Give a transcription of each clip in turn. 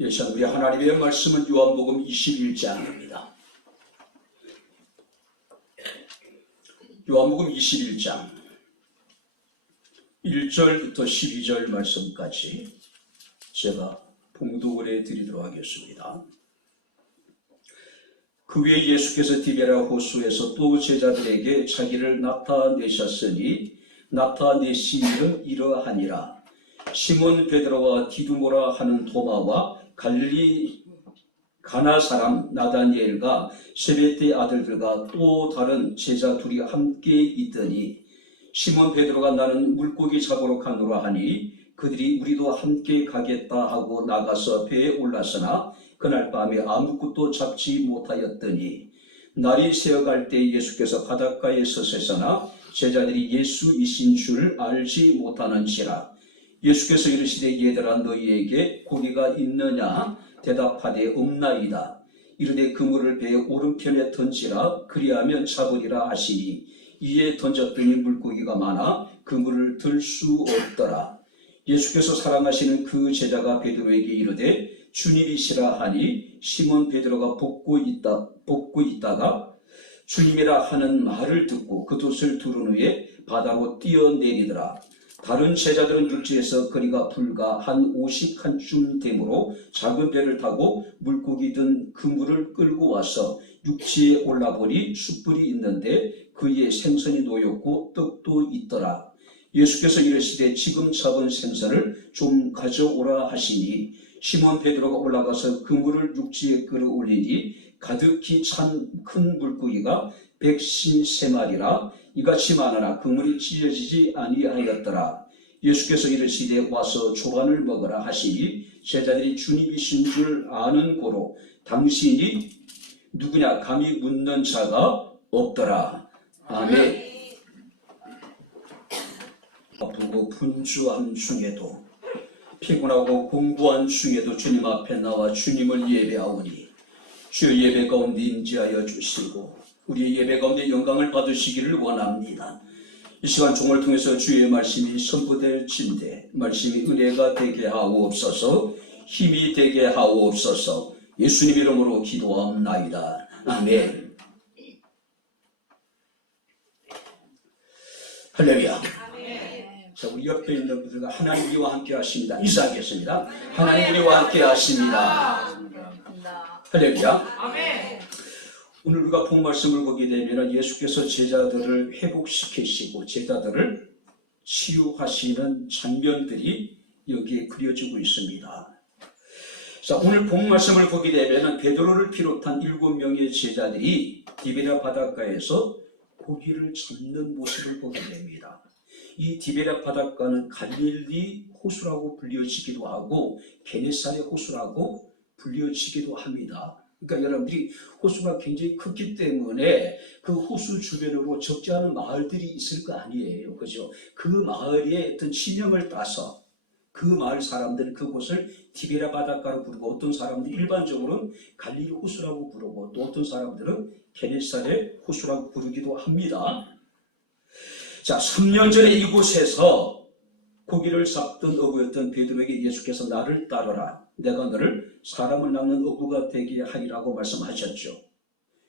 예전 우리 하나님의 말씀은 요한복음 21장입니다. 요한복음 21장 1절부터 12절 말씀까지 제가 봉독을 해드리도록 하겠습니다. 그 후에 예수께서 디베라 호수에서 또 제자들에게 자기를 나타내셨으니 나타내시기는 이러하니라. 시몬 베드로와 디두모라 하는 도마와 갈릴리 가나 사람 나다니엘과 세베대 아들들과 또 다른 제자 둘이 함께 있더니 시몬 베드로가 나는 물고기 잡으러 가노라 하니 그들이 우리도 함께 가겠다 하고 나가서 배에 올랐으나 그날 밤에 아무것도 잡지 못하였더니 날이 새어갈 때 예수께서 바닷가에 서셨으나 제자들이 예수이신 줄 알지 못하는지라. 예수께서 이르시되 얘들아 너희에게 고기가 있느냐 대답하되 없나이다. 이르되 그물을 배의 오른편에 던지라 그리하면 잡으리라 하시니 이에 던졌더니 물고기가 많아 그물을 들 수 없더라. 예수께서 사랑하시는 그 제자가 베드로에게 이르되 주님이시라 하니 시몬 베드로가 벗고 있다가 주님이라 하는 말을 듣고 그것을 두른 후에 바다로 뛰어내리더라. 다른 제자들은 육지에서 거리가 불과 한 50칸쯤 되므로 작은 배를 타고 물고기 든 그물을 끌고 와서 육지에 올라보니 숯불이 있는데 그에 생선이 놓였고 떡도 있더라. 예수께서 이르시되 지금 잡은 생선을 좀 가져오라 하시니 시몬 베드로가 올라가서 그물을 육지에 끌어올리니 가득히 찬 큰 물고기가 153마리라 이같이 많으나 그물이 찢어지지 아니하였더라. 예수께서 이르시되 와서 조반을 먹으라 하시니 제자들이 주님이신 줄 아는 고로 당신이 누구냐 감히 묻는 자가 없더라. 아멘. 아프고 분주한 중에도 피곤하고 공부한 중에도 주님 앞에 나와 주님을 예배하오니 주의 예배 가운데 임재하여 주시고 우리의 예배 가운데 영광을 받으시기를 원합니다. 이 시간 종을 통해서 주의 말씀이 선포될진대 말씀이 은혜가 되게 하옵소서, 힘이 되게 하옵소서. 예수님 이름으로 기도하옵나이다. 아멘. 할렐루야. 자, 우리 옆에 있는 분들과 하나님 우리와 함께 하십니다. 인사하겠습니다. 하나님 우리와 함께 하십니다. 할렐루야. 아멘. 오늘 우리가 본 말씀을 보게 되면 예수께서 제자들을 회복시키시고 제자들을 치유하시는 장면들이 여기에 그려지고 있습니다. 자, 오늘 본 말씀을 보게 되면 베드로를 비롯한 7명의 제자들이 디베랴 바닷가에서 고기를 잡는 모습을 보게 됩니다. 이 디베랴 바닷가는 갈릴리 호수라고 불려지기도 하고 게네사렛 호수라고 불려지기도 합니다. 그러니까 여러분들이 호수가 굉장히 크기 때문에 그 호수 주변으로 적지 않은 마을들이 있을 거 아니에요. 그죠? 그 마을의 어떤 지명을 따서 그 마을 사람들은 그곳을 디베랴 바닷가로 부르고 어떤 사람들이 일반적으로는 갈릴리 호수라고 부르고 또 어떤 사람들은 게네사렛 호수라고 부르기도 합니다. 자, 3년 전에 이곳에서 고기를 잡던 어부였던 베드로에게 예수께서 나를 따르라. 내가 너를 사람을 낚는 어부가 되게 하리라고 말씀하셨죠.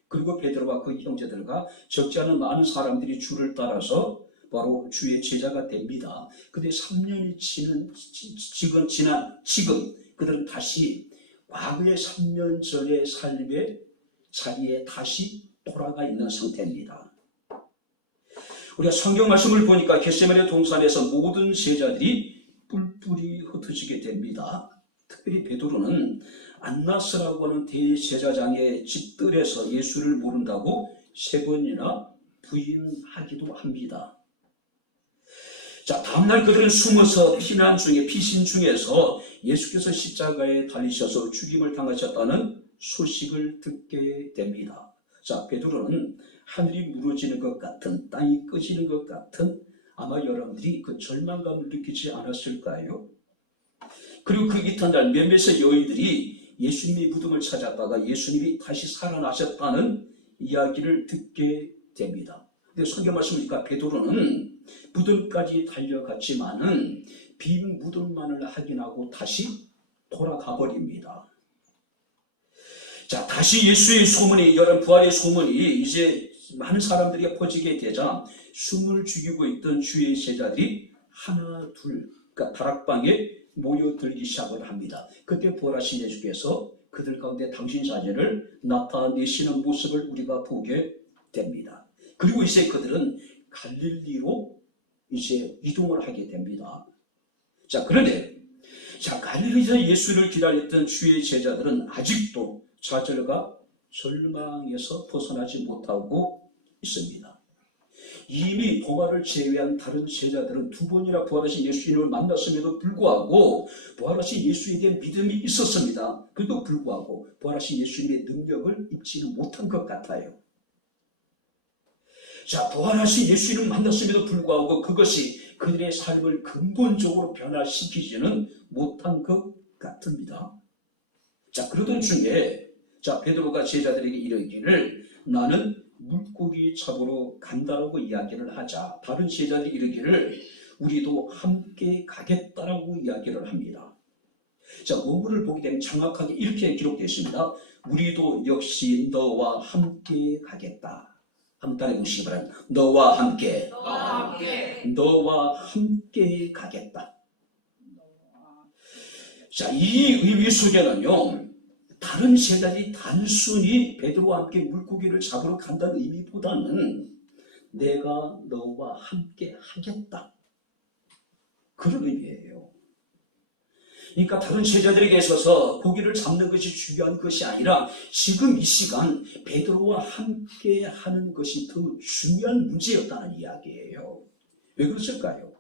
그리고 베드로와 그 형제들과 적지 않은 많은 사람들이 주를 따라서 바로 주의 제자가 됩니다. 근데 3년이 지금 그들은 다시 과거의 3년 전의 삶의 자리에 다시 돌아가 있는 상태입니다. 우리가 성경 말씀을 보니까 겟세마네 동산에서 모든 제자들이 뿔뿔이 흩어지게 됩니다. 특별히 베드로는 안나스라고 하는 대제사장의 집들에서 예수를 모른다고 3번이나 부인하기도 합니다. 자, 다음날 그들은 숨어서 피신 중에서 예수께서 십자가에 달리셔서 죽임을 당하셨다는 소식을 듣게 됩니다. 자, 베드로는 하늘이 무너지는 것 같은, 땅이 꺼지는 것 같은 아마 여러분들이 그 절망감을 느끼지 않았을까요? 그리고 그 이튿날 몇몇의 여인들이 예수님의 무덤을 찾았다가 예수님이 다시 살아나셨다는 이야기를 듣게 됩니다. 근데 성경 말씀이니까 베드로는 무덤까지 달려갔지만은 빈 무덤만을 확인하고 다시 돌아가 버립니다. 자, 다시 예수의 소문이, 여러분 부활의 소문이 이제 많은 사람들에게 퍼지게 되자 숨을 죽이고 있던 주의 제자들이 하나 둘, 그러니까 다락방에 모여들기 시작을 합니다. 그때 부활하신 예수께서 그들 가운데 당신 자녀를 나타내시는 모습을 우리가 보게 됩니다. 그리고 이제 그들은 갈릴리로 이제 이동을 하게 됩니다. 자, 그런데 갈릴리에서 예수를 기다렸던 주의 제자들은 아직도 좌절과 절망에서 벗어나지 못하고 있습니다. 이미 도마를 제외한 다른 제자들은 두 번이나 부활하신 예수님을 만났음에도 불구하고 부활하신 예수에 대한 믿음이 있었습니다. 그래도 불구하고 부활하신 예수님의 능력을 입지는 못한 것 같아요. 자, 부활하신 예수님을 만났음에도 불구하고 그것이 그들의 삶을 근본적으로 변화시키지는 못한 것 같습니다. 자, 그러던 중에 베드로가 제자들에게 이르기를 나는 물고기 잡으러 간다라고 이야기를 하자 다른 제자들이 이르기를 우리도 함께 가겠다라고 이야기를 합니다. 자, 원문을 보게 되면 정확하게 이렇게 기록되어 있습니다. 우리도 역시 너와 함께 가겠다. 한번 따라해 보시기 바랍니다. 너와 함께. 너와 함께 가겠다. 자, 이 의미 속에는요, 다른 제자들이 단순히 베드로와 함께 물고기를 잡으러 간다는 의미보다는 내가 너와 함께 하겠다, 그런 의미예요. 그러니까 다른 제자들에게 있어서 고기를 잡는 것이 중요한 것이 아니라 지금 이 시간 베드로와 함께 하는 것이 더 중요한 문제였다는 이야기예요. 왜 그랬을까요?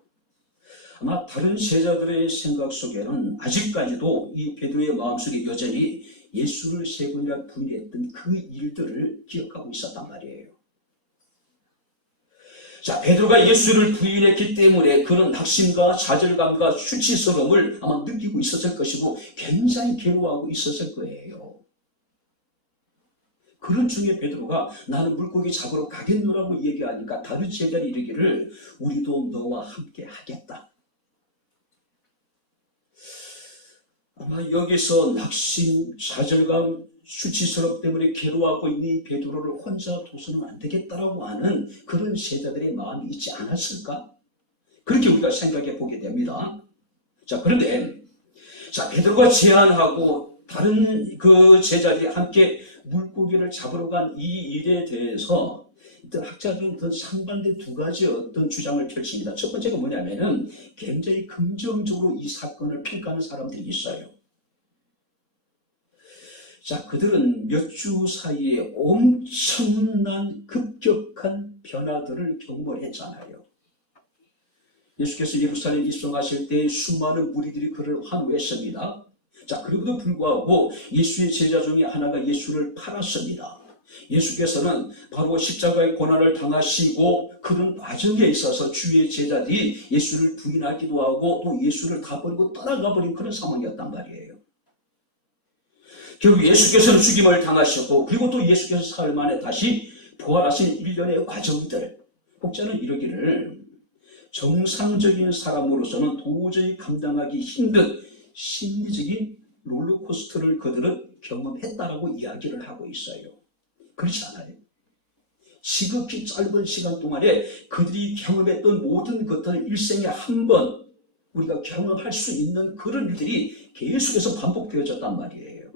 아마 다른 제자들의 생각 속에는 아직까지도 이 베드로의 마음속에 여전히 예수를 세 번이나 부인했던 그 일들을 기억하고 있었단 말이에요. 자, 베드로가 예수를 부인했기 때문에 그런 낙심과 좌절감과 수치스러움을 아마 느끼고 있었을 것이고 굉장히 괴로워하고 있었을 거예요. 그런 중에 베드로가 나는 물고기 잡으러 가겠노라고 얘기하니까 다른 제자들이 이르기를 우리도 너와 함께 하겠다. 아마 여기서 낙심, 좌절감, 수치스럽 때문에 괴로워하고 있는 베드로를 혼자 둬서는 안 되겠다라고 하는 그런 제자들의 마음이 있지 않았을까? 그렇게 우리가 생각해 보게 됩니다. 자, 그런데 베드로가 제안하고 다른 그 제자들이 함께 물고기를 잡으러 간 이 일에 대해서 어떤 학자들은 더 상반된 두 가지 어떤 주장을 펼칩니다. 첫 번째가 뭐냐면은 굉장히 긍정적으로 이 사건을 평가하는 사람들이 있어요. 자, 그들은 몇 주 사이에 엄청난 급격한 변화들을 경험을 했잖아요. 예수께서 예루살렘에 입성하실 때 수많은 무리들이 그를 환호했습니다. 자, 그럼에도 불구하고 예수의 제자 중에 하나가 예수를 팔았습니다. 예수께서는 바로 십자가의 고난을 당하시고 그런 과정에 있어서 주의 제자들이 예수를 부인하기도 하고 또 예수를 다 버리고 떠나가 버린 그런 상황이었단 말이에요. 결국 예수께서는 죽임을 당하셨고 그리고 또 예수께서 사흘 만에 다시 부활하신 일련의 과정들, 혹자는 이러기를 정상적인 사람으로서는 도저히 감당하기 힘든 심리적인 롤러코스터를 그들은 경험했다라고 이야기를 하고 있어요. 그렇지 않아요? 지극히 짧은 시간 동안에 그들이 경험했던 모든 것들을 일생에 한 번 우리가 경험할 수 있는 그런 일들이 계속해서 반복되어졌단 말이에요.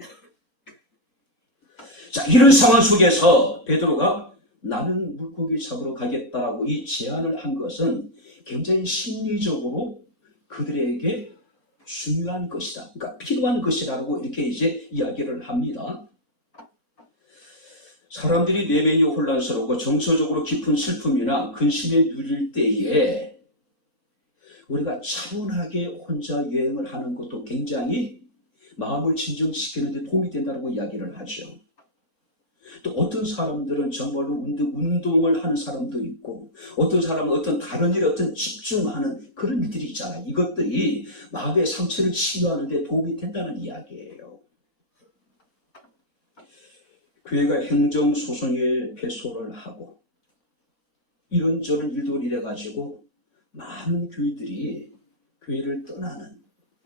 자, 이런 상황 속에서 베드로가 나는 물고기 잡으러 가겠다라고 이 제안을 한 것은 굉장히 심리적으로 그들에게 중요한 것이다, 그러니까 필요한 것이라고 이렇게 이제 이야기를 합니다. 사람들이 내면이 혼란스럽고 정서적으로 깊은 슬픔이나 근심에 누릴 때에 우리가 차분하게 혼자 여행을 하는 것도 굉장히 마음을 진정시키는 데 도움이 된다고 이야기를 하죠. 또 어떤 사람들은 정말로 운동을 하는 사람도 있고 어떤 사람은 어떤 다른 일에 집중하는 그런 일들이 있잖아요. 이것들이 마음의 상처를 치유하는 데 도움이 된다는 이야기예요. 교회가 행정소송에 패소를 하고 이런저런 일도 이래가지고 많은 교회들이 교회를 떠나는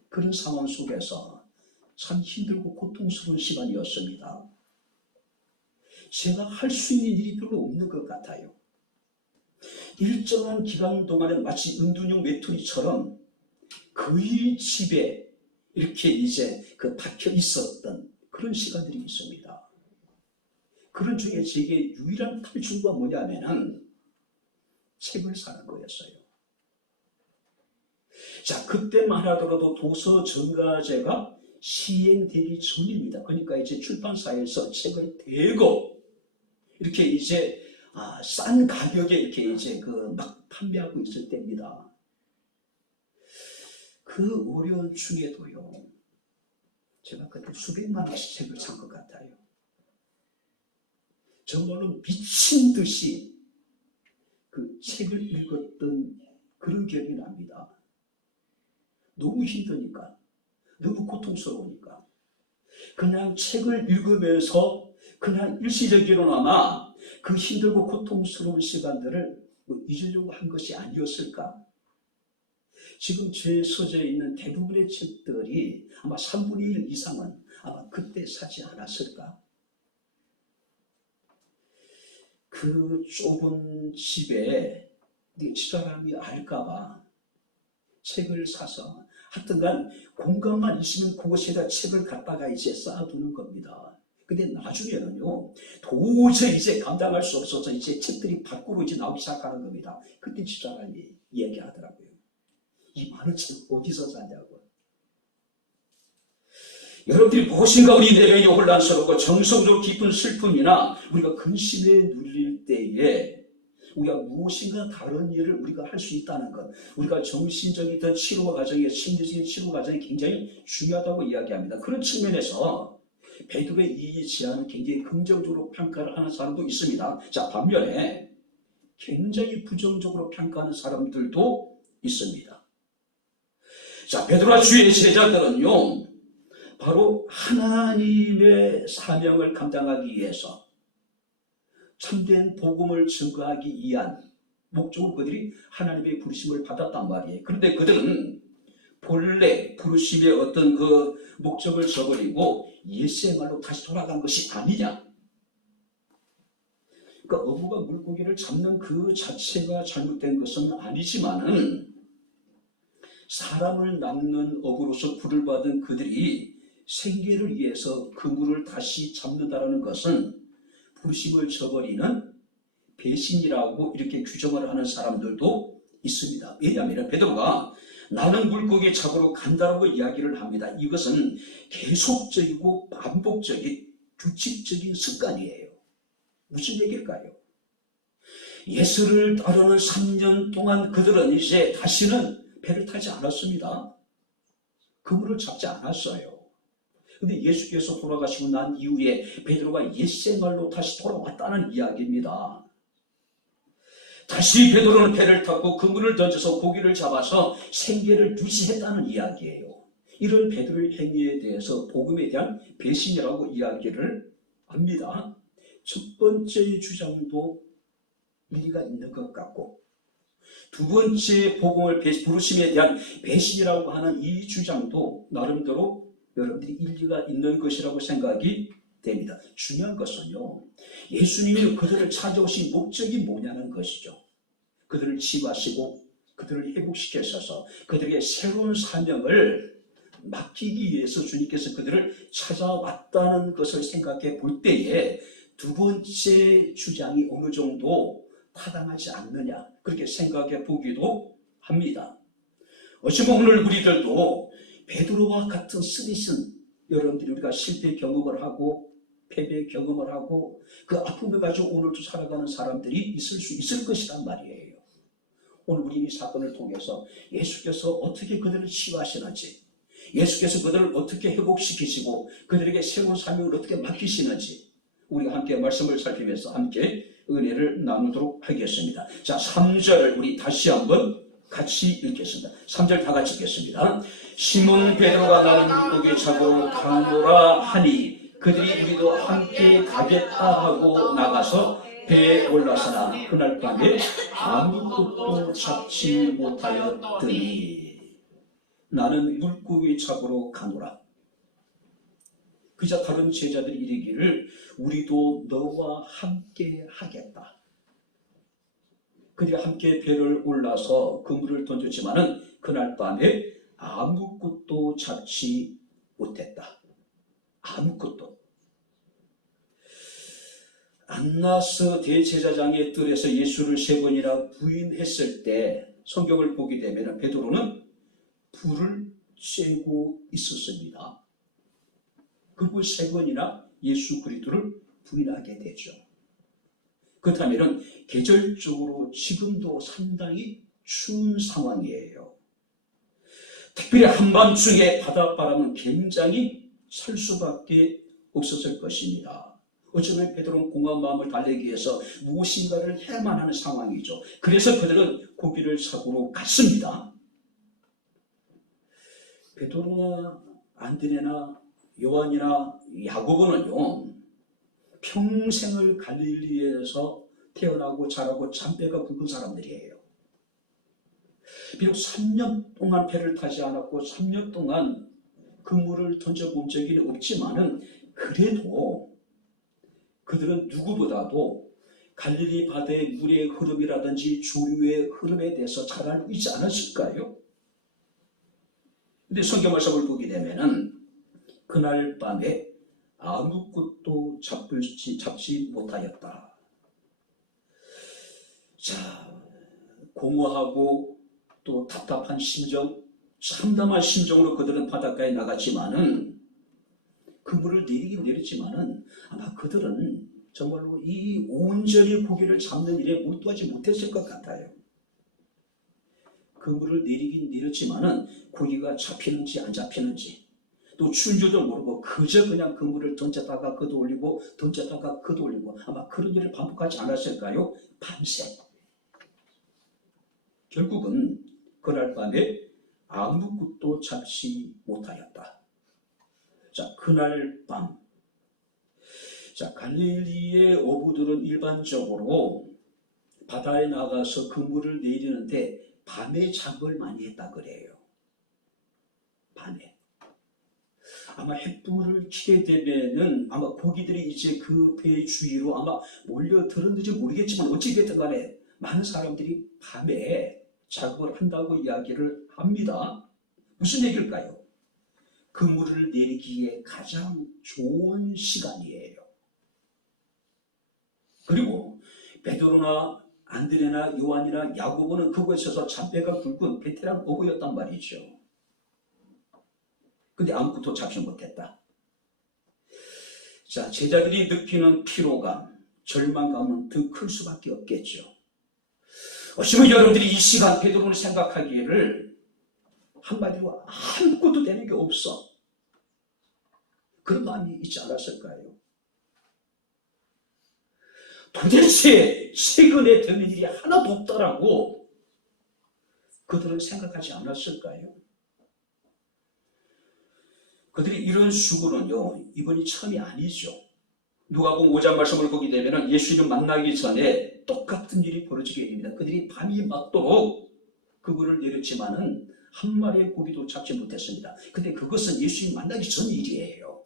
그런 상황 속에서 참 힘들고 고통스러운 시간이었습니다. 제가 할 수 있는 일이 별로 없는 것 같아요. 일정한 기간 동안에 마치 은둔형 외톨이처럼 거의 집에 이렇게 이제 박혀 있었던 그런 시간들이 있습니다. 그런 중에 제게 유일한 탈출구가 뭐냐면은 책을 사는 거였어요. 자, 그때만 하더라도 도서 정가제가 시행되기 전입니다. 그러니까 이제 출판사에서 책을 대거 이렇게 이제 싼 가격에 이렇게 이제 막 판매하고 있을 때입니다. 그 어려운 중에도요, 제가 그때 수백만 원씩 책을 산 것 같아요. 정말로 미친 듯이 그 책을 읽었던 그런 기억이 납니다. 너무 힘드니까, 너무 고통스러우니까. 그냥 책을 읽으면서 그냥 일시적으로나마 그 힘들고 고통스러운 시간들을 잊으려고 한 것이 아니었을까? 지금 제 서재에 있는 대부분의 책들이 아마 3분의 1 이상은 아마 그때 사지 않았을까? 그 좁은 집에 집사람이 알까봐 책을 사서 하여튼간 공간만 있으면 그곳에다 책을 갖다가 이제 쌓아두는 겁니다. 근데 나중에는요, 도저히 이제 감당할 수 없어서 이제 책들이 밖으로 이제 나오기 시작하는 겁니다. 그때 집사람이 얘기하더라고요. 이 많은 책 어디서 샀냐고. 여러분들이 무엇인가 우리 내면이 혼란스럽고 정성적으로 깊은 슬픔이나 우리가 근심에 눌릴 때에 우리가 무엇인가 다른 일을 우리가 할 수 있다는 것, 우리가 정신적인 치료 과정에 심리적인 치료 과정이 굉장히 중요하다고 이야기합니다. 그런 측면에서 베드로의 이 제안을 굉장히 긍정적으로 평가를 하는 사람도 있습니다. 자, 반면에 굉장히 부정적으로 평가하는 사람들도 있습니다. 자, 베드로와 주의 제자들은요, 바로 하나님의 사명을 감당하기 위해서 참된 복음을 증거하기 위한 목적으로 그들이 하나님의 부르심을 받았단 말이에요. 그런데 그들은 본래 부르심의 어떤 그 목적을 저버리고 옛생활로 다시 돌아간 것이 아니냐. 그러니까 어부가 물고기를 잡는 그 자체가 잘못된 것은 아니지만은 사람을 낚는 어부로서 부를 받은 그들이 생계를 위해서 그물을 다시 잡는다는 것은 부르심을 저버리는 배신이라고 이렇게 규정을 하는 사람들도 있습니다. 왜냐하면 베드로가 나는 물고기 잡으러 간다라고 이야기를 합니다. 이것은 계속적이고 반복적인 규칙적인 습관이에요. 무슨 얘기일까요? 예수를 따르는 3년 동안 그들은 이제 다시는 배를 타지 않았습니다. 그물을 잡지 않았어요. 근데 예수께서 돌아가시고 난 이후에 베드로가 옛생활로 다시 돌아왔다는 이야기입니다. 다시 베드로는 배를 타고 그물을 던져서 고기를 잡아서 생계를 유지했다는 이야기예요. 이런 베드로의 행위에 대해서 복음에 대한 배신이라고 이야기를 합니다. 첫 번째 주장도 일리가 있는 것 같고, 두 번째 복음을 부르심에 대한 배신이라고 하는 이 주장도 나름대로 여러분들이 일리가 있는 것이라고 생각이 됩니다. 중요한 것은요, 예수님이 그들을 찾아오신 목적이 뭐냐는 것이죠. 그들을 치유하시고 그들을 회복시켜서 그들에게 새로운 사명을 맡기기 위해서 주님께서 그들을 찾아왔다는 것을 생각해 볼 때에 두 번째 주장이 어느 정도 타당하지 않느냐, 그렇게 생각해 보기도 합니다. 어쩌면 오늘 우리들도 베드로와 같은 스릿은 여러분들이 우리가 실패 경험을 하고 패배 경험을 하고 그 아픔을 가지고 오늘도 살아가는 사람들이 있을 수 있을 것이란 말이에요. 오늘 우리 이 사건을 통해서 예수께서 어떻게 그들을 치유하시는지, 예수께서 그들을 어떻게 회복시키시고 그들에게 새로운 사명을 어떻게 맡기시는지 우리가 함께 말씀을 살피면서 함께 은혜를 나누도록 하겠습니다. 자, 3절 우리 다시 한번 같이 읽겠습니다. 3절 다 같이 읽겠습니다. 시몬 베드로가 나는 물고기 잡으러 가노라 하니 그들이 우리도 함께 가겠다 하고 나가서 배에 올라서나 그날 밤에 아무것도 잡지 못하였더니 나는 물고기 잡으러 가노라. 그자 다른 제자들이 이르기를 우리도 너와 함께 하겠다. 그들이 함께 배를 올라서 그물을 던졌지만은 그날 밤에 아무것도 잡지 못했다. 아무것도. 안나스 대제사장의 뜰에서 예수를 3번이나 부인했을 때 성경을 보게 되면 베드로는 불을 쬐고 있었습니다. 그리고 3번이나 예수 그리스도를 부인하게 되죠. 그렇다면 계절적으로 지금도 상당히 추운 상황이에요. 특별히 한밤중에 바닷바람은 굉장히 찰 수밖에 없었을 것입니다. 어쩌면 베드로는 공허한 마음을 달래기 위해서 무엇인가를 해야만 하는 상황이죠. 그래서 그들은 고기를 잡으러 갔습니다. 베드로나 안드레나 요한이나 야고보는요, 평생을 갈릴리에서 태어나고 자라고 잔뼈가 굵은 사람들이에요. 비록 3년 동안 배를 타지 않았고 3년 동안 그물을 던져본 적이 없지만은 그래도 그들은 누구보다도 갈릴리 바다의 물의 흐름이라든지 조류의 흐름에 대해서 잘 알고 있지 않았을까요? 근데 성경 말씀을 보게 되면은 그날 밤에 아무것도 잡지 못하였다. 자, 공허하고 또 답답한 심정, 참담한 심정으로 그들은 바닷가에 나갔지만은 그물을 내리긴 내렸지만은 아마 그들은 정말로 이 온전히 고기를 잡는 일에 몰두하지 못했을 것 같아요. 그물을 내리긴 내렸지만은 고기가 잡히는지 안 잡히는지 또 추운 줄도 모르고 그저 그냥 그물을 던졌다가 걷어올리고 던졌다가 걷어올리고 아마 그런 일을 반복하지 않았을까요? 밤새. 결국은 그날 밤에 아무것도 잡지 못하였다. 자, 그날 밤. 자, 갈릴리의 어부들은 일반적으로 바다에 나가서 그물을 내리는데 밤에 작업을 많이 했다 그래요. 밤에. 아마 횃불을 켜게 되면은 아마 고기들이 이제 그 배 주위로 아마 몰려들었는지 모르겠지만 어찌됐든 간에 많은 사람들이 밤에 작업을 한다고 이야기를 합니다. 무슨 얘기일까요? 그물을 내리기에 가장 좋은 시간이에요. 그리고 베드로나 안드레나 요한이나 야고보는 그곳에서 잔뼈가 굵은 베테랑 어부였단 말이죠. 근데 아무것도 잡지 못했다. 자, 제자들이 느끼는 피로감, 절망감은 더 클 수밖에 없겠죠. 어쩌면 여러분들이 이 시간 베드로를 생각하기를 한마디로 아무것도 되는 게 없어. 그런 마음이 있지 않았을까요? 도대체 최근에 되는 일이 하나도 없더라고 그들은 생각하지 않았을까요? 그들이 이런 수고는요, 이번이 처음이 아니죠. 누가복음 5장 말씀을 보게 되면 예수님 만나기 전에 똑같은 일이 벌어지게 됩니다. 그들이 밤이 맞도록 그물을 내렸지만은 한 마리의 고기도 잡지 못했습니다. 근데 그것은 예수님 만나기 전 일이에요.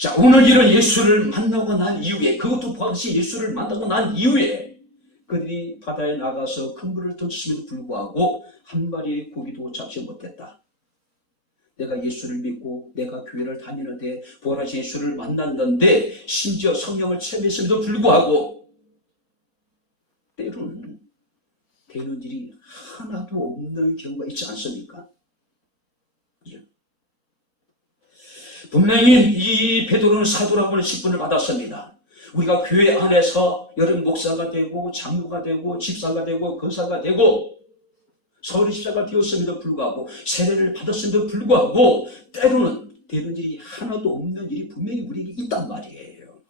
자, 오늘 이런 예수를 만나고 난 이후에, 그것도 포함시 예수를 만나고 난 이후에 그들이 바다에 나가서 그물을 던졌음에도 불구하고 한 마리의 고기도 잡지 못했다. 내가 예수를 믿고 내가 교회를 다니는데 부활하신 예수를 만났는데 심지어 성령을 체험했음에도 불구하고 때로는 되는 일이 하나도 없는 경우가 있지 않습니까? 그죠? 분명히 이 베드로는 사도라고 하는 직분을 받았습니다. 우리가 교회 안에서 여름 목사가 되고 장로가 되고 집사가 되고 권사가 되고 서울의 십자가 되었음에도 불구하고 세례를 받았음에도 불구하고 때로는 되는 일이 하나도 없는 일이 분명히 우리에게 있단 말이에요.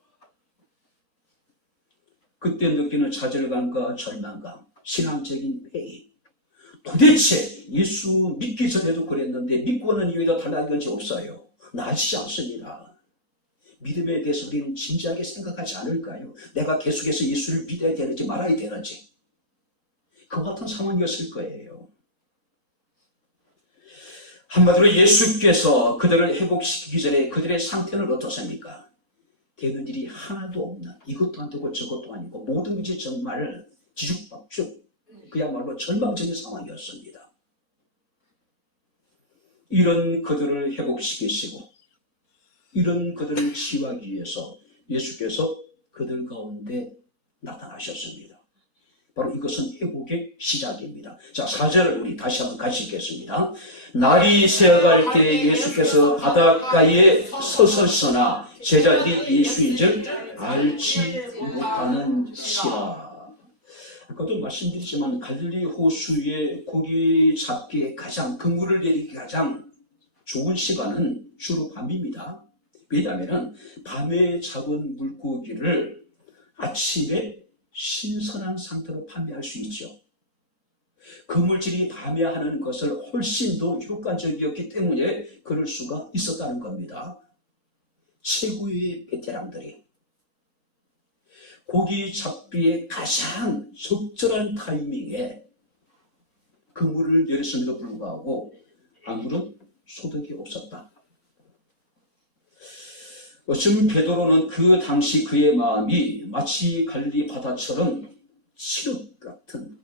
그때 느끼는 좌절감과 절망감, 신앙적인 회의. 도대체 예수 믿기 전에도 그랬는데 믿고 난 이후에도 달라진 것이 없어요. 나아지지 않습니다. 믿음에 대해서 우리는 진지하게 생각하지 않을까요? 내가 계속해서 예수를 믿어야 되는지 말아야 되는지. 그와 같은 상황이었을 거예요. 한마디로 예수께서 그들을 회복시키기 전에 그들의 상태는 어떻습니까? 되는 일이 하나도 없는, 이것도 안 되고 저것도 아니고 모든 것이 정말 뒤죽박죽, 그야말로 절망적인 상황이었습니다. 이런 그들을 회복시키시고 이런 그들을 치유하기 위해서 예수께서 그들 가운데 나타나셨습니다. 바로 이것은 회복의 시작입니다. 자, 4절을 우리 다시 한번 같이 읽겠습니다. 날이 새어갈 때 예수께서 바닷가에 서서서나 제자들이 예수인 줄 알지 못하는 시라. 아까도 말씀드렸지만 갈릴리 호수에 고기 잡기에 가장 그물을 내리기 가장 좋은 시간은 주로 밤입니다. 왜냐하면 밤에 잡은 물고기를 아침에 신선한 상태로 판매할 수 있죠. 그물질이 밤에 하는 것을 훨씬 더 효과적이었기 때문에 그럴 수가 있었다는 겁니다. 최고의 베테랑들이 고기 잡기에 가장 적절한 타이밍에 그물을 내렸음에도 불구하고 아무런 소득이 없었다. 어쩌면 베드로는 그 당시 그의 마음이 마치 갈릴리 바다처럼 칠흑 같은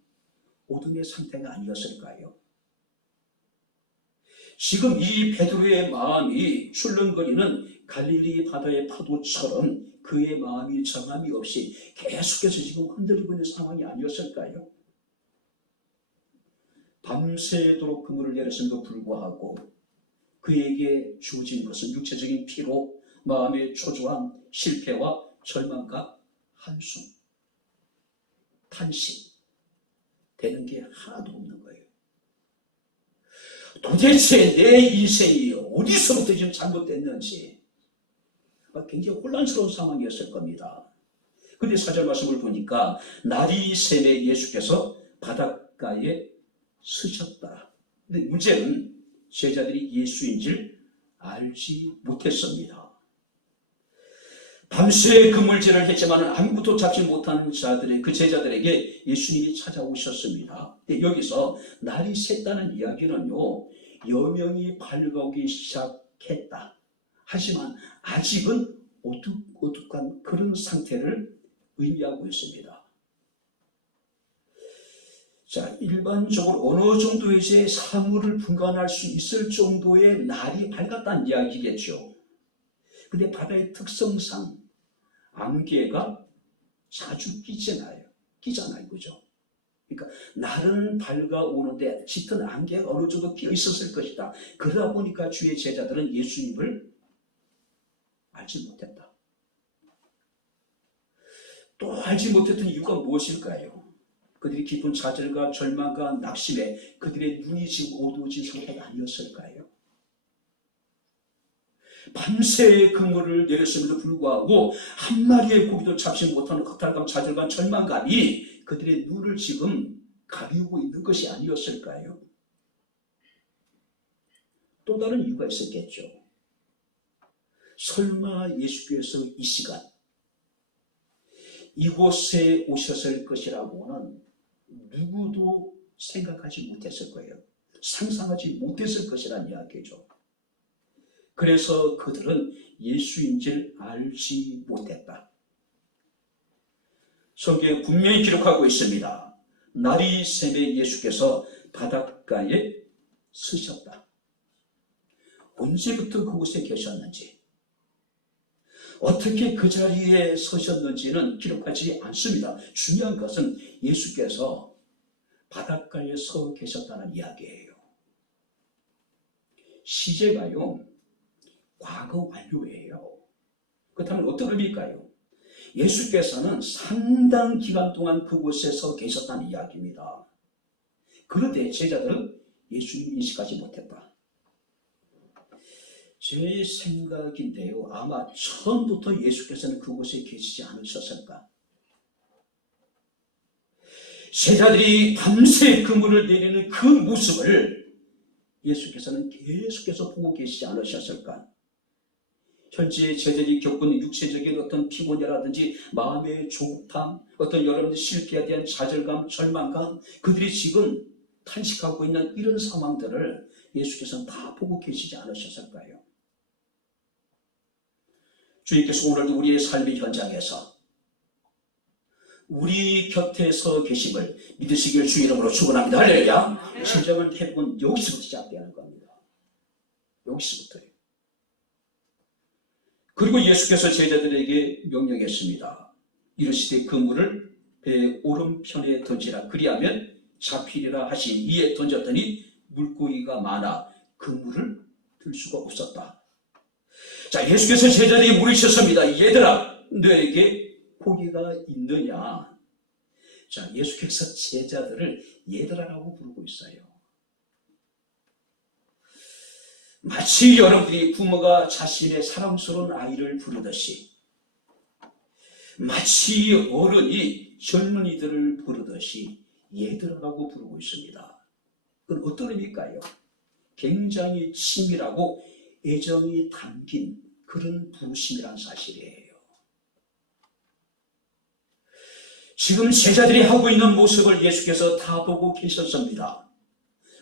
어둠의 상태가 아니었을까요? 지금 이 베드로의 마음이 출렁거리는 갈릴리 바다의 파도처럼 그의 마음이 정함이 없이 계속해서 지금 흔들리고 있는 상황이 아니었을까요? 밤새도록 그물을 내렸음에도 불구하고 그에게 주어진 것은 육체적인 피로 마음의 초조함, 실패와 절망과 한숨, 탄식, 되는 게 하나도 없는 거예요. 도대체 내 인생이 어디서부터 지금 잘못됐는지 굉장히 혼란스러운 상황이었을 겁니다. 그런데 4절 말씀을 보니까 날이 새매 예수께서 바닷가에 서셨다. 근데 문제는 제자들이 예수인 줄 알지 못했습니다. 밤새 그물질을 했지만 아무것도 잡지 못하는 자들의 그 제자들에게 예수님이 찾아오셨습니다. 여기서 날이 샜다는 이야기는요, 여명이 밝아오기 시작했다. 하지만 아직은 어둑어둑한 그런 상태를 의미하고 있습니다. 자, 일반적으로 어느 정도의 이제 사물을 분간할 수 있을 정도의 날이 밝았다는 이야기겠죠. 근데 바다의 특성상 안개가 자주 끼잖아요. 그죠? 그러니까 날은 밝아오는데 짙은 안개가 어느 정도 끼어 있었을 것이다. 그러다 보니까 주의 제자들은 예수님을 알지 못했다. 또 알지 못했던 이유가 무엇일까요? 그들이 깊은 좌절과 절망과 낙심에 그들의 눈이 지금 어두워진 상태가 아니었을까요? 밤새 그물을 내렸음에도 불구하고 한 마리의 고기도 잡지 못하는 허탈감, 좌절감, 절망감이 그들의 눈을 지금 가리우고 있는 것이 아니었을까요? 또 다른 이유가 있었겠죠. 설마 예수께서 이 시간 이곳에 오셨을 것이라고는 누구도 생각하지 못했을 거예요. 상상하지 못했을 것이라는 이야기죠. 그래서 그들은 예수인 줄 알지 못했다. 성경에 분명히 기록하고 있습니다. 날이 새매 예수께서 바닷가에 서셨다. 언제부터 그곳에 계셨는지, 어떻게 그 자리에 서셨는지는 기록하지 않습니다. 중요한 것은 예수께서 바닷가에 서 계셨다는 이야기예요. 시제가요, 과거 완료예요. 그렇다면 어떤 의미일까요? 예수께서는 상당 기간 동안 그곳에 서 계셨다는 이야기입니다. 그런데 제자들은 예수님을 인식하지 못했다. 제 생각인데요, 아마 처음부터 예수께서는 그곳에 계시지 않으셨을까? 제자들이 밤새 그물을 내리는 그 모습을 예수께서는 계속해서 보고 계시지 않으셨을까? 현재 제자들이 겪은 육체적인 어떤 피곤이라든지 마음의 조급함, 어떤 여러분들 실패에 대한 좌절감, 절망감, 그들이 지금 탄식하고 있는 이런 상황들을 예수께서는 다 보고 계시지 않으셨을까요? 주님께서 오늘도 우리의 삶의 현장에서 우리 곁에 서 계심을 믿으시길 주 이름으로 축원합니다. 할렐루야. 진정한 회복은 여기서부터 시작되는 겁니다. 여기서부터요. 그리고 예수께서 제자들에게 명령했습니다. 이르시되 그물을 배 오른편에 던지라. 그리하면 잡히리라 하시니 이에 던졌더니 물고기가 많아 그물을 들 수가 없었다. 자, 예수께서 제자들에게 물으셨습니다. 얘들아, 너에게 고기가 있느냐? 자, 예수께서 제자들을 얘들아라고 부르고 있어요. 마치 여러분들이 부모가 자신의 사랑스러운 아이를 부르듯이, 마치 어른이 젊은이들을 부르듯이 얘들아라고 부르고 있습니다. 그건 어떤 의미일까요? 굉장히 친밀하고 애정이 담긴 그런 부르심이란 사실이에요. 지금 제자들이 하고 있는 모습을 예수께서 다 보고 계셨습니다.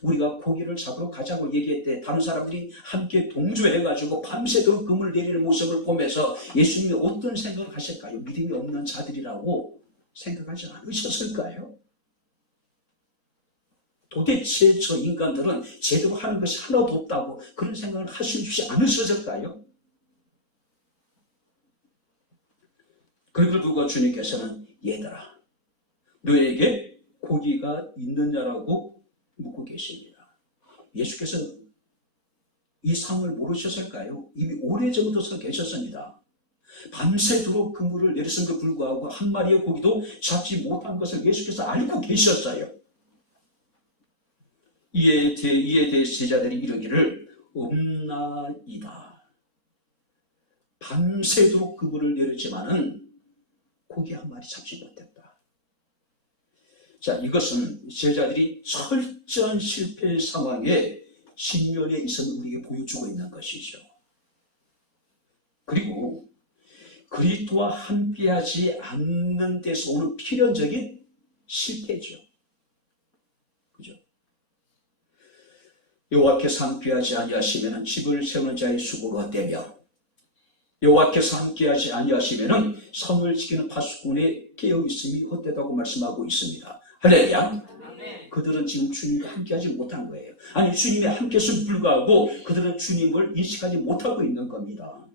우리가 고기를 잡으러 가자고 얘기할 때 다른 사람들이 함께 동조해가지고 밤새도록 금을 내리는 모습을 보면서 예수님이 어떤 생각을 하실까요? 믿음이 없는 자들이라고 생각하지 않으셨을까요? 도대체 저 인간들은 제대로 하는 것이 하나도 없다고 그런 생각을 하시지 않으셨을까요? 그리고 누가 주님께서는 얘들아, 너에게 고기가 있느냐라고 묻고 계십니다. 예수께서 이 상을 모르셨을까요? 이미 오래전부터 서 계셨습니다. 밤새도록 그물을 내렸음에도 불구하고 한 마리의 고기도 잡지 못한 것을 예수께서 알고 계셨어요. 이에 대해 제자들이 이르기를 없나이다. 밤새도록 그물을 내렸지만은 고기 한 마리 잡지 못했다. 자, 이것은 제자들이 철저한 실패 상황에 신면에 있어서 우리에게 보여주고 있는 것이죠. 그리고 그리스도와 함께하지 않는 데서 오는 필연적인 실패죠. 그죠? 여호와께서 함께하지 아니하시면 집을 세우는 자의 수고가 되며 여호와께서 함께하지 아니하시면 성을 지키는 파수꾼의 깨어있음이 헛되다고 말씀하고 있습니다. 할렐루야. 그들은 지금 주님과 함께하지 못한 거예요. 아니, 주님이 함께했음에 불구하고 그들은 주님을 인식하지 못하고 있는 겁니다.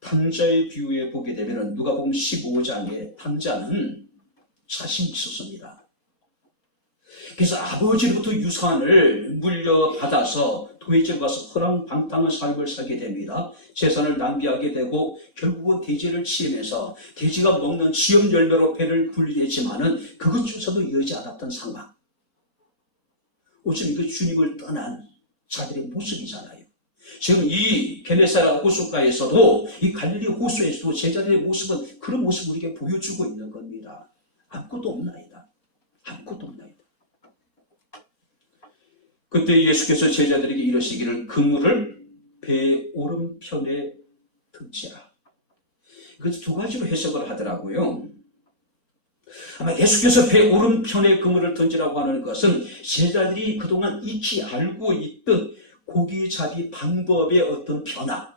탕자의 비유에 보게 되면 누가복음 15장에 탕자는 자신이 있었습니다. 그래서 아버지로부터 유산을 물려받아서 도회지에 가서 허랑방탕한 삶을 살게 됩니다. 재산을 낭비하게 되고 결국은 돼지를 치면서 돼지가 먹는 지역 열매로 배를 불리했지만은 그것조차도 이어지 않았던 상황. 어쩌면 그 주님을 떠난 자들의 모습이잖아요. 지금 이 게네사렛 호숫가에서도 이 갈릴리 호수에서도 제자들의 모습은 그런 모습을 우리에게 보여주고 있는 겁니다. 아무것도 없나이다. 아무것도 없나이다. 그때 예수께서 제자들에게 이러시기를 그물을 배 오른편에 던지라. 그래서 두 가지로 해석을 하더라고요. 아마 예수께서 배 오른편에 그물을 던지라고 하는 것은 제자들이 그동안 익히 알고 있던 고기잡이 방법의 어떤 변화.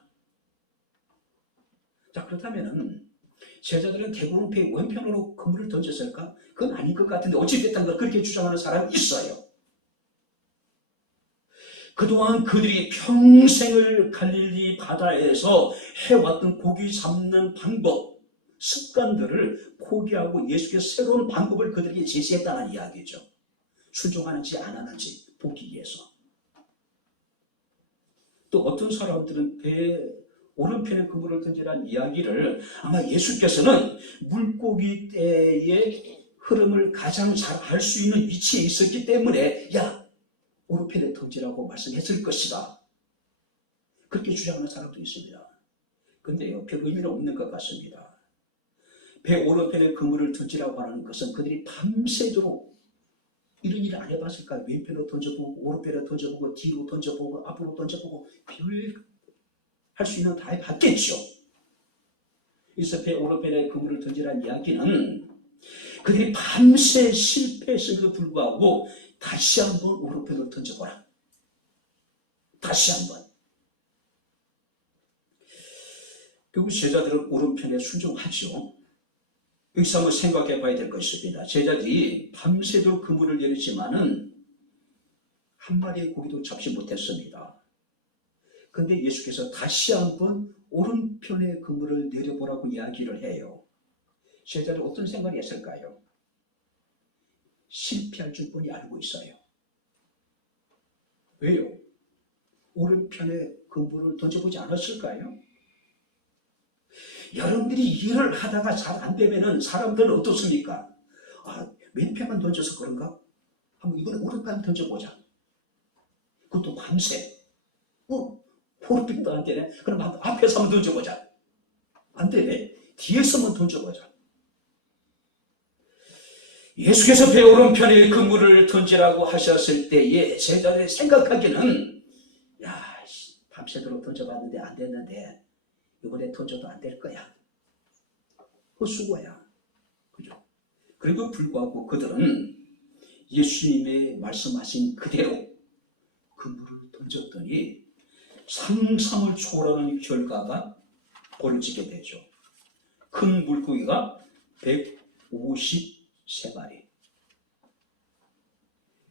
자, 그렇다면 제자들은 대부분 배 왼편으로 그물을 던졌을까? 그건 아닌 것 같은데 어찌됐든 그렇게 주장하는 사람이 있어요. 그동안 그들이 평생을 갈릴리 바다에서 해왔던 고기 잡는 방법, 습관들을 포기하고 예수께서 새로운 방법을 그들에게 제시했다는 이야기죠. 순종하는지 안 하는지 보기 위해서. 또 어떤 사람들은 배 오른편에 그물을 던지라는 이야기를 아마 예수께서는 물고기 떼의 흐름을 가장 잘 알 수 있는 위치에 있었기 때문에 오른편에 던지라고 말씀했을 것이다. 그렇게 주장하는 사람도 있습니다. 그런데요, 별 의미는 없는 것 같습니다. 배 오른편에 그물을 던지라고 하는 것은 그들이 밤새도록 이런 일을 안 해봤을까? 왼편으로 던져보고 오른편으로 던져보고 뒤로 던져보고 앞으로 던져보고 별 할 수 있는 다 해봤겠죠. 그래서 배 오른편에 그물을 던지라는 이야기는 그들이 밤새 실패했음에도 불구하고 다시 한번 오른편을 던져보라. 다시 한번. 결국 제자들은 오른편에 순종하죠. 여기서 한번 생각해 봐야 될 것입니다. 제자들이 밤새도록 그물을 내렸지만은 한 마리의 고기도 잡지 못했습니다. 그런데 예수께서 다시 한번 오른편의 그물을 내려보라고 이야기를 해요. 제자들 어떤 생각이 했을까요? 실패할 줄 뻔히 알고 있어요. 왜요? 오른편에 그물을 던져보지 않았을까요? 여러분들이 일을 하다가 잘 안 되면은 사람들은 어떻습니까? 왼편만 던져서 그런가? 한번 이번에 오른편 던져보자. 그것도 밤새. 오른편도 안 되네. 그럼 앞에서 한번 던져보자. 안 되네. 뒤에서 한번 던져보자. 예수께서 배 오른편에 그물을 던지라고 하셨을 때에 제자들이 생각하기는 밤새도록 던져봤는데 안 됐는데 이번에 던져도 안 될 거야. 헛수고야. 그죠? 그리고 불구하고 그들은 예수님의 말씀하신 그대로 그물을 던졌더니 상상을 초월하는 결과가 벌어지게 되죠. 큰 물고기가 153마리.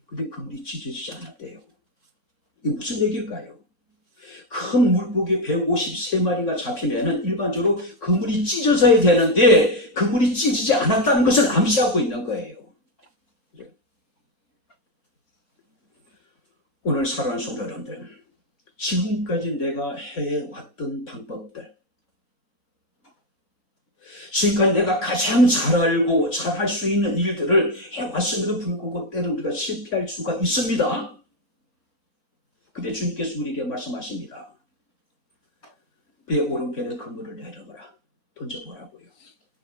근데 그물이 찢어지지 않았대요. 이게 무슨 얘기일까요? 큰 물고기 153마리가 잡히면은 일반적으로 그물이 찢어져야 되는데 그물이 찢어지지 않았다는 것을 암시하고 있는 거예요. 오늘 살아가는 성도 여러분들, 지금까지 내가 해왔던 방법들, 지금까지 내가 가장 잘 알고 잘 할 수 있는 일들을 해왔음에도 불구하고 때로 우리가 실패할 수가 있습니다. 근데 주님께서 우리에게 말씀하십니다. 배 오른편에 그물을 내려보라. 던져보라고요.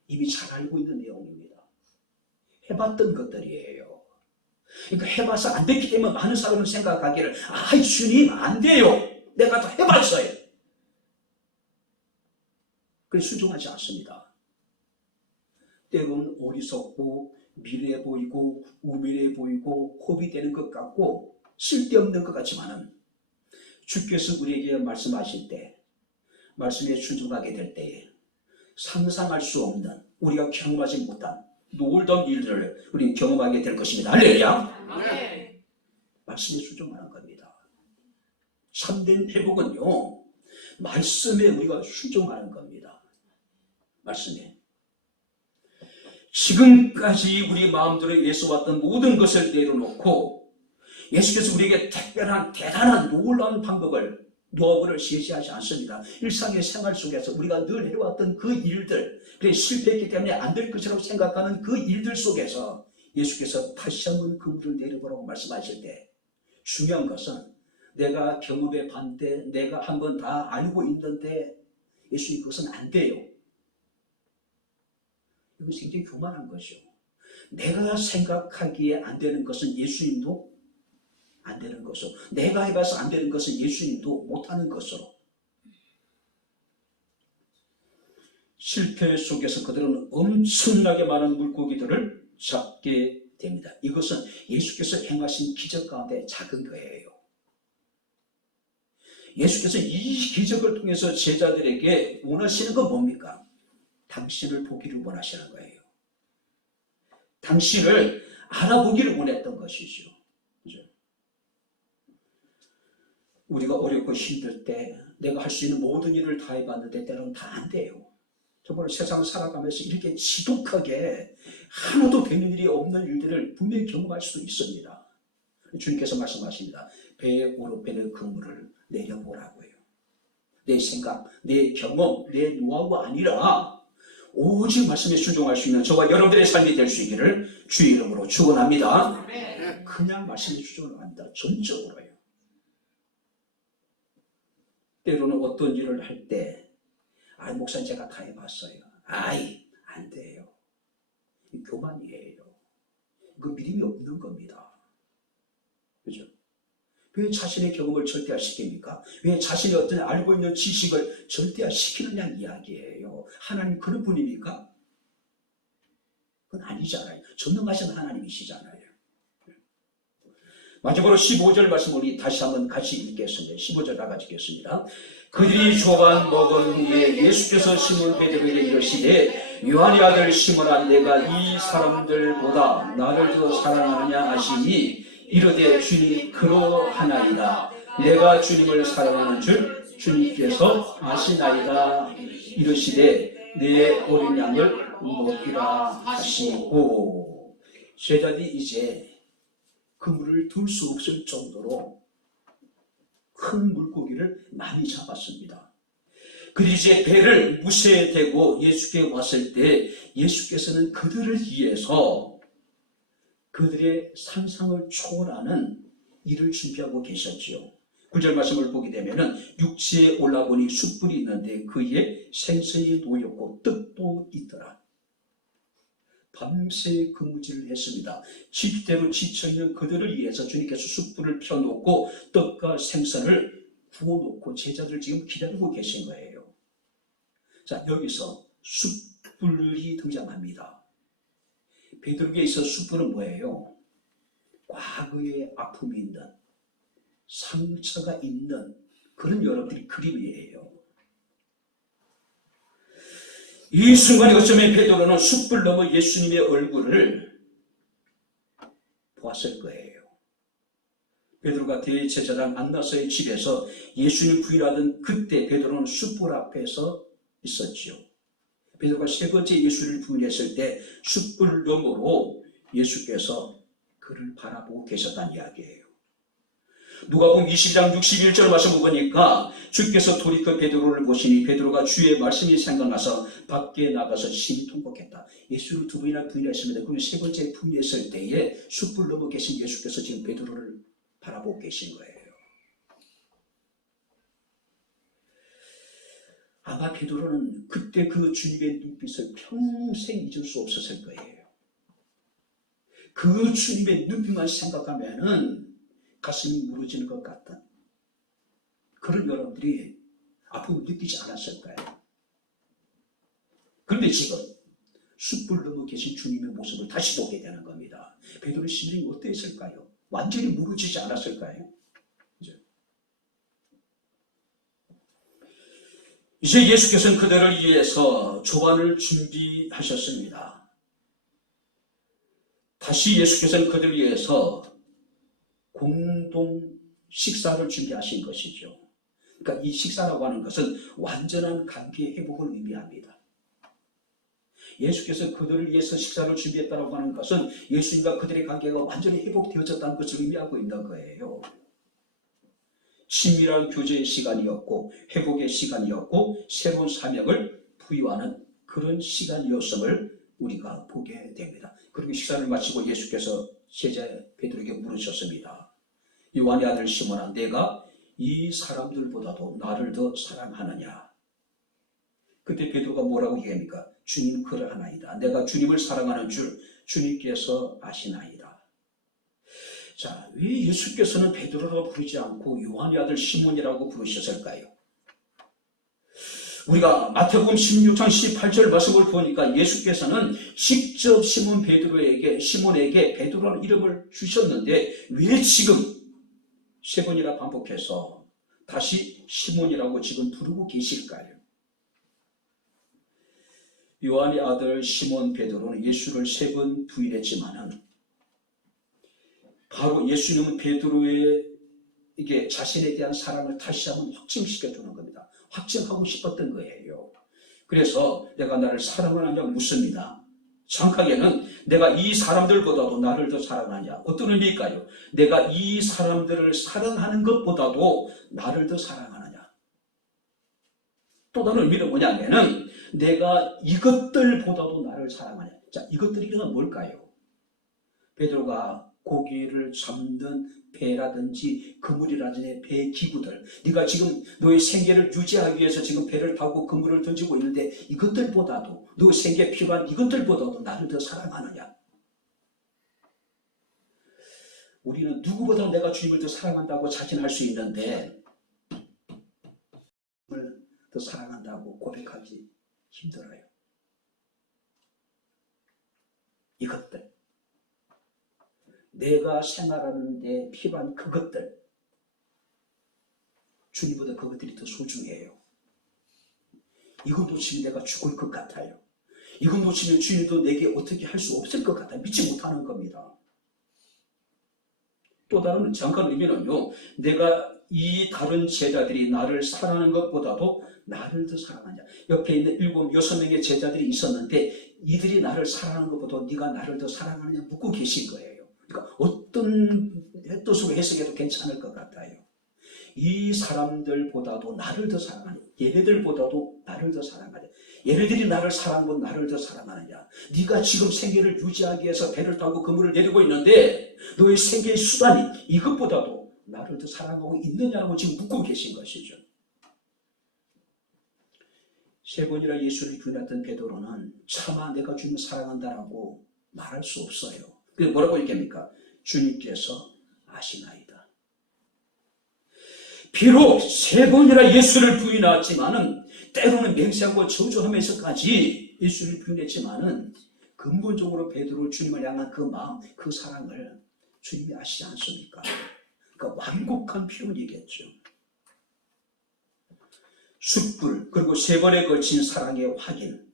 이미 잘 알고 있는 내용입니다. 해봤던 것들이에요. 그러니까 해봐서 안 됐기 때문에 많은 사람은 생각하기를 주님 안 돼요. 내가 다 해봤어요. 그래서 순종하지 않습니다. 때로는 어리석고 미래해 보이고 우밀해 보이고 호비 되는 것 같고 쓸데없는 것 같지만은 주께서 우리에게 말씀하실 때 말씀에 순종하게 될 때에 상상할 수 없는 우리가 경험하지 못한 놀라운 일들을 우리는 경험하게 될 것입니다. 할렐루야. 네. 말씀에 순종하는 겁니다. 참된 회복은요 말씀에 우리가 순종하는 겁니다. 말씀에. 지금까지 우리 마음대로 위해서 모든 것을 내려놓고 예수께서 우리에게 특별한 대단한 놀라운 방법을 노하우를 제시하지 않습니다. 일상의 생활 속에서 우리가 늘 해왔던 그 일들, 그래 실패했기 때문에 안 될 것이라고 생각하는 그 일들 속에서 예수께서 다시 한번 그물을 내려보라고 말씀하실 때 중요한 것은 내가 경험해 봤는데 내가 한번 다 알고 있는데 예수님 그것은 안 돼요. 이것이 굉장히 교만한 것이죠. 내가 생각하기에 안 되는 것은 예수님도 안 되는 것으로, 내가 해봐서 안 되는 것은 예수님도 못하는 것으로. 실패 속에서 그들은 엄청나게 많은 물고기들을 잡게 됩니다. 이것은 예수께서 행하신 기적 가운데 작은 거예요. 예수께서 이 기적을 통해서 제자들에게 원하시는 건 뭡니까? 당신을 보기를 원하시는 거예요. 당신을 알아보기를 원했던 것이죠. 그죠? 우리가 어렵고 힘들 때 내가 할 수 있는 모든 일을 다 해봤는데 때로는 다 안 돼요. 정말 세상을 살아가면서 이렇게 지독하게 하나도 되는 일이 없는 일들을 분명히 경험할 수도 있습니다. 주님께서 말씀하십니다. 배의 오른편의 그물을 내려보라고요. 내 생각, 내 경험, 내 노하우가 아니라 오직 말씀에 순종할 수 있는 저와 여러분들의 삶이 될 수 있기를 주의 이름으로 축원합니다. 그냥 말씀에 순종을 합니다. 전적으로요. 때로는 어떤 일을 할 때 목사님 제가 다 해봤어요. 안 돼요. 교만이에요. 그 믿음이 없는 겁니다. 그죠? 왜 자신의 경험을 절대화시킵니까? 왜 자신의 어떤 알고 있는 지식을 절대화시키느냐 이야기예요. 하나님 그런 분입니까? 그건 아니잖아요. 전능하신 하나님이시잖아요. 마지막으로 15절 말씀 우리 다시 한번 같이 읽겠습니다. 15절 다 같이 읽겠습니다. 그들이 조반 먹은 후에 예수께서 시몬 베드로에게 이르시되 요한의 아들 시몬아 내가 이 사람들보다 나를 더 사랑하느냐 하시니 이르되 주님 그러하나이다. 내가 주님을 사랑하는 줄 주님께서 아시나이다. 이르시되 내 어린 양을 먹이라 하시고 제자들이 이제 그물을 둘 수 없을 정도로 큰 물고기를 많이 잡았습니다. 그리고 이제 배를 무쇠에 대고 예수께 왔을 때 예수께서는 그들을 위해서 그들의 상상을 초월하는 일을 준비하고 계셨지요. 9절 말씀을 보게 되면은 육지에 올라보니 숯불이 있는데 그에 생선이 놓였고 떡도 있더라. 밤새 근무질을 했습니다. 집대로 지쳐있는 그들을 위해서 주님께서 숯불을 펴놓고 떡과 생선을 구워놓고 제자들 지금 기다리고 계신 거예요. 자, 여기서 숯불이 등장합니다. 베드로에게 있어 숯불은 뭐예요? 과거의 아픔이 있는, 상처가 있는 그런 여러분들이 그림이에요. 이 순간에 어쩌면 베드로는 숯불 넘어 예수님의 얼굴을 보았을 거예요. 베드로가 대제사장 안나서의 집에서 예수님 부인하던 그때 베드로는 숯불 앞에서 있었지요. 베드로가 세 번째 예수를 부인했을 때 숯불 너머로 예수께서 그를 바라보고 계셨다는 이야기예요. 누가복음 20장 61절 말씀을 보니까 주께서 돌이켜 베드로를 보시니 베드로가 주의 말씀이 생각나서 밖에 나가서 심히 통곡했다. 예수를 두 번이나 부인했습니다. 그리고 세 번째 부인했을 때에 숯불 넘어 계신 예수께서 지금 베드로를 바라보고 계신 거예요. 아마 베드로는 그때 그 주님의 눈빛을 평생 잊을 수 없었을 거예요. 그 주님의 눈빛만 생각하면은 가슴이 무너지는 것 같던 그런 여러분들이 아픔을 느끼지 않았을까요? 그런데 지금 숯불 넘어 계신 주님의 모습을 다시 보게 되는 겁니다. 베드로의 심령이 어땠을까요? 완전히 무너지지 않았을까요? 이제 예수께서는 그들을 위해서 조반을 준비하셨습니다. 다시 예수께서는 그들을 위해서 공동 식사를 준비하신 것이죠. 그러니까 이 식사라고 하는 것은 완전한 관계 회복을 의미합니다. 예수께서 그들을 위해서 식사를 준비했다고 하는 것은 예수님과 그들의 관계가 완전히 회복되어졌다는 것을 의미하고 있는 거예요. 친밀한 교제의 시간이었고 회복의 시간이었고 새로운 사명을 부여하는 그런 시간이었음을 우리가 보게 됩니다. 그리고 식사를 마치고 예수께서 제자 베드로에게 물으셨습니다. 요한의 아들 시몬아 내가 이 사람들보다도 나를 더 사랑하느냐? 그때 베드로가 뭐라고 얘기합니까? 주님 그러하나이다. 내가 주님을 사랑하는 줄 주님께서 아시나이다. 자, 왜 예수께서는 베드로라고 부르지 않고 요한의 아들 시몬이라고 부르셨을까요? 우리가 마태복음 16장 18절 말씀을 보니까 예수께서는 직접 시몬에게 베드로라는 이름을 주셨는데 왜 지금 세 번이나 반복해서 다시 시몬이라고 지금 부르고 계실까요? 요한의 아들 시몬 베드로는 예수를 세 번 부인했지만은 바로 예수님은 베드로에게 자신에 대한 사랑을 다시 한번 확증시켜주는 겁니다. 확증하고 싶었던 거예요. 그래서 내가 나를 사랑하느냐고 묻습니다. 정확하게는 내가 이 사람들보다도 나를 더 사랑하냐? 어떤 의미일까요? 내가 이 사람들을 사랑하는 것보다도 나를 더 사랑하느냐? 또 다른 의미는 뭐냐면은 내가 이것들보다도 나를 사랑하냐? 자, 이것들이 뭘까요? 베드로가 고기를 잡는 배라든지 그물이라든지 배 기구들, 네가 지금 너의 생계를 유지하기 위해서 지금 배를 타고 그물을 던지고 있는데 이것들보다도 너의 생계에 필요한 이것들보다도 나를 더 사랑하느냐? 우리는 누구보다 내가 주님을 더 사랑한다고 자신할 수 있는데 주님을 더 사랑한다고 고백하기 힘들어요. 내가 생활하는 데 필요한 그것들, 주님보다 그것들이 더 소중해요. 이거 놓치면 내가 죽을 것 같아요. 이거 놓치면 주님도 내게 어떻게 할 수 없을 것 같아요. 믿지 못하는 겁니다. 또 다른 잠깐 의미는요, 내가 이 다른 제자들이 나를 사랑하는 것보다도 나를 더 사랑하냐. 옆에 있는 6명의 제자들이 있었는데 이들이 나를 사랑하는 것보다 네가 나를 더 사랑하느냐 묻고 계신 거예요. 그러니까 어떤 뜻으로 해석해도 괜찮을 것 같아요. 이 사람들보다도 나를 더 사랑하냐. 얘네들보다도 나를 더 사랑하냐. 얘네들이 나를 사랑하고 나를 더 사랑하느냐. 네가 지금 생계를 유지하기 위해서 배를 타고 그물을 내리고 있는데 너의 생계의 수단이 이것보다도 나를 더 사랑하고 있느냐고 지금 묻고 계신 것이죠. 세 번이나 예수를 부인했던 베드로는 차마 내가 주님을 사랑한다라고 말할 수 없어요. 그래서 뭐라고 얘기합니까? 주님께서 아시나이다. 비록 세 번이나 예수를 부인했지만은 때로는 맹세하고 저주하면서까지 예수를 부인했지만은 근본적으로 베드로 주님을 향한 그 마음, 그 사랑을 주님이 아시지 않습니까? 그러니까 완곡한 표현이겠죠. 숯불 그리고 세 번에 걸친 사랑의 확인,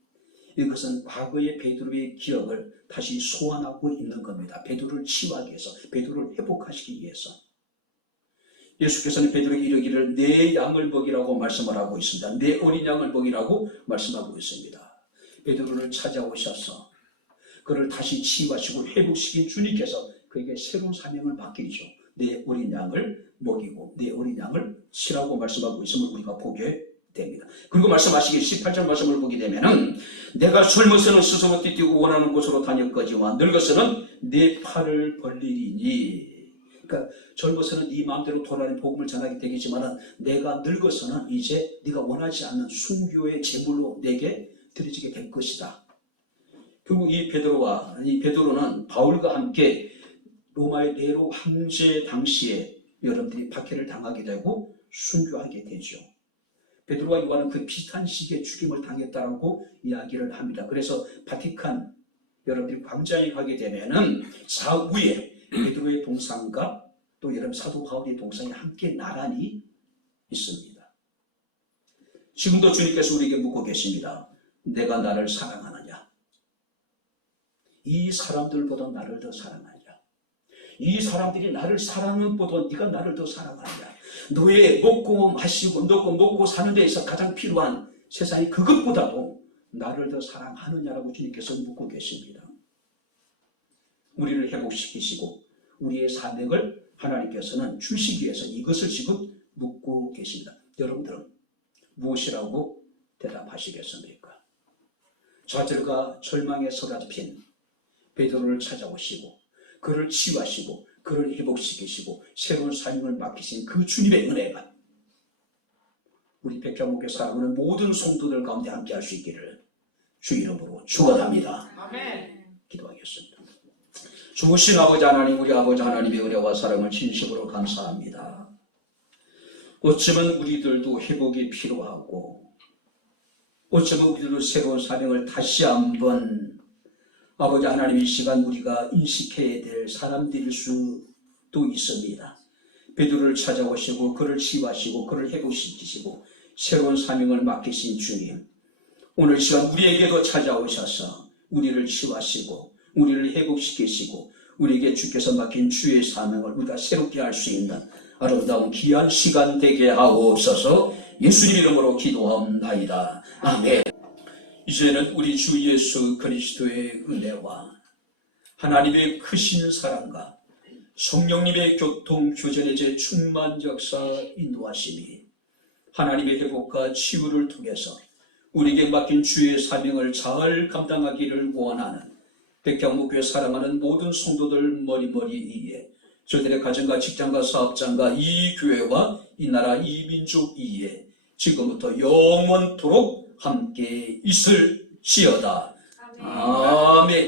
이것은 과거의 베드로의 기억을 다시 소환하고 있는 겁니다. 베드로를 치유하기 위해서, 베드로를 회복하시기 위해서. 예수께서는 베드로에게 이르기를 내 양을 먹이라고 말씀을 하고 있습니다. 내 어린 양을 먹이라고 말씀하고 있습니다. 베드로를 찾아오셔서 그를 다시 치유하시고 회복시킨 주님께서 그에게 새로운 사명을 맡기죠. 내 어린 양을 먹이고 내 어린 양을 치라고 말씀하고 있음을 우리가 보게 됩니다. 그리고 말씀하시기 18절 말씀을 보게 되면은 내가 젊어서는 스스로 뛰고 원하는 곳으로 다녔거지만 늙어서는 내 팔을 벌리리니. 그러니까 젊어서는 네 마음대로 돌아다니는 복음을 전하게 되겠지만 내가 늙어서는 이제 네가 원하지 않는 순교의 제물로 내게 드려지게 될 것이다. 결국 이 베드로는 바울과 함께 로마의 네로 황제 당시에 여러분들이 박해를 당하게 되고 순교하게 되죠. 베드로와 요한은 그 비슷한 시기에 죽임을 당했다라고 이야기를 합니다. 그래서 바티칸 여러분들이 광장에 가게 되면은 좌우에 베드로의 동상과 또 여러분 사도 바울의 동상이 함께 나란히 있습니다. 지금도 주님께서 우리에게 묻고 계십니다. 내가 나를 사랑하느냐? 이 사람들보다 나를 더 사랑하느냐? 이 사람들이 나를 사랑하는 것보다 네가 나를 더 사랑하느냐? 너의 먹고 마시고 먹고 사는 데에서 가장 필요한 세상이 그것보다도 나를 더 사랑하느냐라고 주님께서 묻고 계십니다. 우리를 회복시키시고 우리의 사명을 하나님께서는 주시기 위해서 이것을 지금 묻고 계십니다. 여러분들은 무엇이라고 대답하시겠습니까? 좌절과 절망에 사로잡힌 베드로를 찾아오시고 그를 치유하시고 그를 회복시키시고 새로운 사명을 맡기신 그 주님의 은혜가 우리 백향목교 사랑하는 모든 성도들 가운데 함께 할 수 있기를 주 이름으로 축원합니다. 아멘. 기도하겠습니다. 주신 아버지 하나님, 우리 아버지 하나님의 은혜와 사랑을 진심으로 감사합니다. 어쩌면 우리들도 회복이 필요하고 어쩌면 우리들도 새로운 사명을 다시 한번 아버지 하나님 이 시간 우리가 인식해야 될 사람들일 수도 있습니다. 베드로를 찾아오시고 그를 치유하시고 그를 회복시키시고 새로운 사명을 맡기신 주님, 오늘 시간 우리에게도 찾아오셔서 우리를 치유하시고 우리를 회복시키시고 우리에게 주께서 맡긴 주의 사명을 우리가 새롭게 할 수 있는 아름다운 귀한 시간 되게 하옵소서. 예수님 이름으로 기도합나이다. 아멘. 이제는 우리 주 예수 그리스도의 은혜와 하나님의 크신 사랑과 성령님의 교통 교전의 제 충만 역사 인도하심이 하나님의 회복과 치유를 통해서 우리에게 맡긴 주의 사명을 잘 감당하기를 원하는 백향목교회 사랑하는 모든 성도들 머리머리 위에 저들의 가정과 직장과 사업장과 이 교회와 이 나라 이 민족 위에 지금부터 영원토록 함께 있을지어다. 아멘.